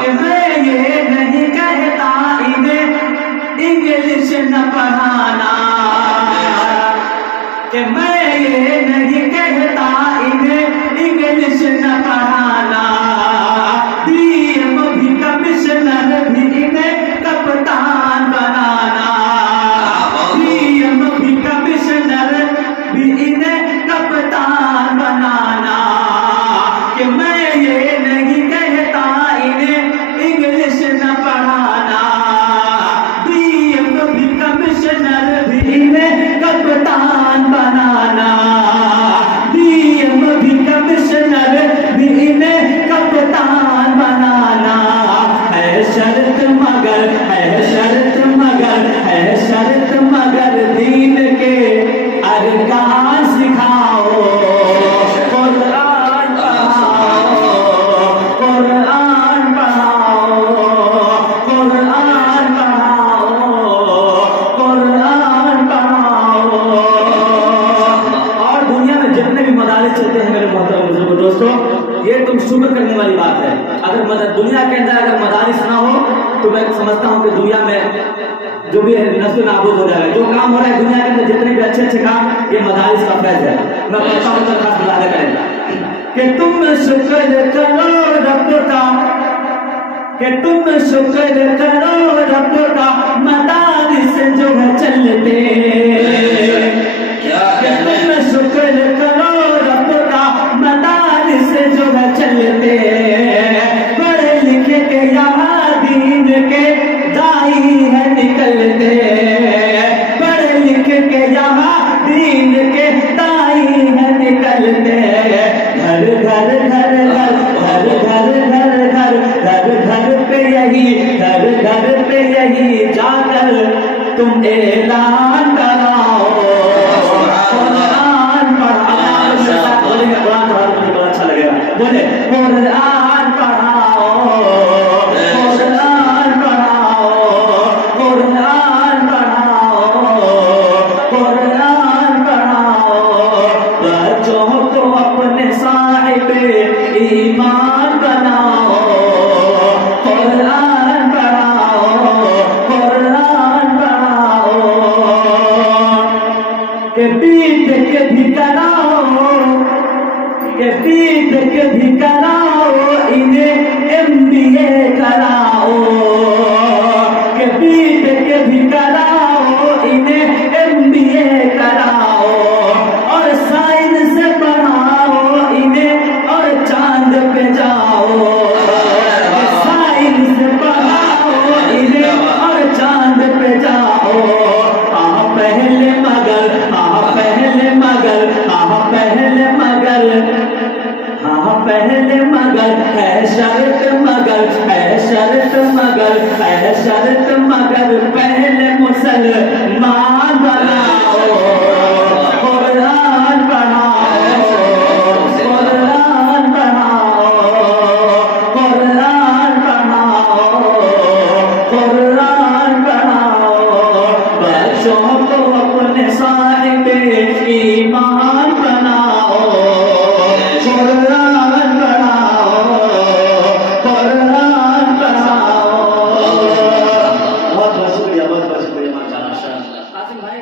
کہ میں یہ نہیں کہتا انہیں انگلش نہ پڑھانا، کہ میں یہ نہیں کہتا انہیں انگلش نہ پڑھانا، ڈی ایم بھی کمشنر بھی انہیں کپتان بنانا، ڈی ایم بھی کمشنر بھی انہیں کپتان بنانا، کہ میں یہ نہیں کہتا انہیں انگلش نہ پڑھانا، ڈی ایم بھی کمشنر بھی انہیں کپتان بنانا، ڈی ایم بھی کمشنر بھی انہیں کپتان بنانا، ہے شرط مگر ہے شرط مگر ہے شرط مگر دین کے ارکان سکھاؤ، قرآن پڑھاؤ، قرآن پڑھاؤ، قرآن پڑھاؤ، قرآن پڑھاؤ۔ اور دنیا میں جتنے بھی مدارس چلتے ہیں میرے محترم بزرگوں دوستوں، یہ تم شکر کرنے والی بات ہے۔ اگر دنیا کے اندر اگر مدارس نہ ہو تو میں سمجھتا ہوں کہ دنیا میں جو بھی نسل نابود ہو جائے گا۔ جو کام ہو رہا ہے دنیا کے اندر جتنے بھی اچھے اچھے کام، یہ مدارس کا فیض ہے۔ میں کہتا ہوں تو خاص ملاحظہ کریں کہ تم شکر کرو رب کا، کہ تم شکر کرو رب کا مدارس جو ہے چلتے، کہ تم شکر کرو رب کا مدارس جو ہے چلتے، پڑھ لکھ کے یہاں دین کے دائی ہے نکلتے، پڑھ لکھ کے یہاں دین کے دائی ہے نکلتے، گھر گھر گھر گھر گھر گھر گھر گھر گھر گھر پہ یہی گھر گھر پہ یہی جا کر تم اعلان کراؤ، قرآن پڑھاؤ، قرآن بڑا اچھا لگے گا، بولے قرآن پڑھاؤ، قرآن پڑھاؤ، قرآن پڑھاؤ، قرآن پڑھاؤ، بچوں کو اپنے صاحب ایمان بناؤ، قرآن پڑھاؤ، قرآن پڑھاؤ، کہ بیت کے بھی کراؤ، کہ بیت کے بھی کراؤ، انہیں ایم بی اے کراؤ، کہ بیت کے بھی کراؤ، انہیں ایم بی اے کراؤ، اور سائنس پڑھاؤ انہیں اور چاند پہ جاؤ، سائنس پڑھاؤ انہیں اور چاند پہ جاؤ، پہلے مگر پہلے مگر پہلے مگر پہلے مگر ہے شرط مگر ہے شرط مگر ہے شرط مگر پہلے مسلمان بناؤ، قرآن پڑھاؤ، قرآن پڑھاؤ، قرآن پڑھاؤ، قرآن پڑھاؤ، بچوں کو اپنے صاحب ایمان بناؤ، قرآن پڑھاؤ، قرآن پڑھاؤ۔ بہت بہت شکریہ، بہت بہت شکریہ ماشاء اللہ۔ قاسم بھائی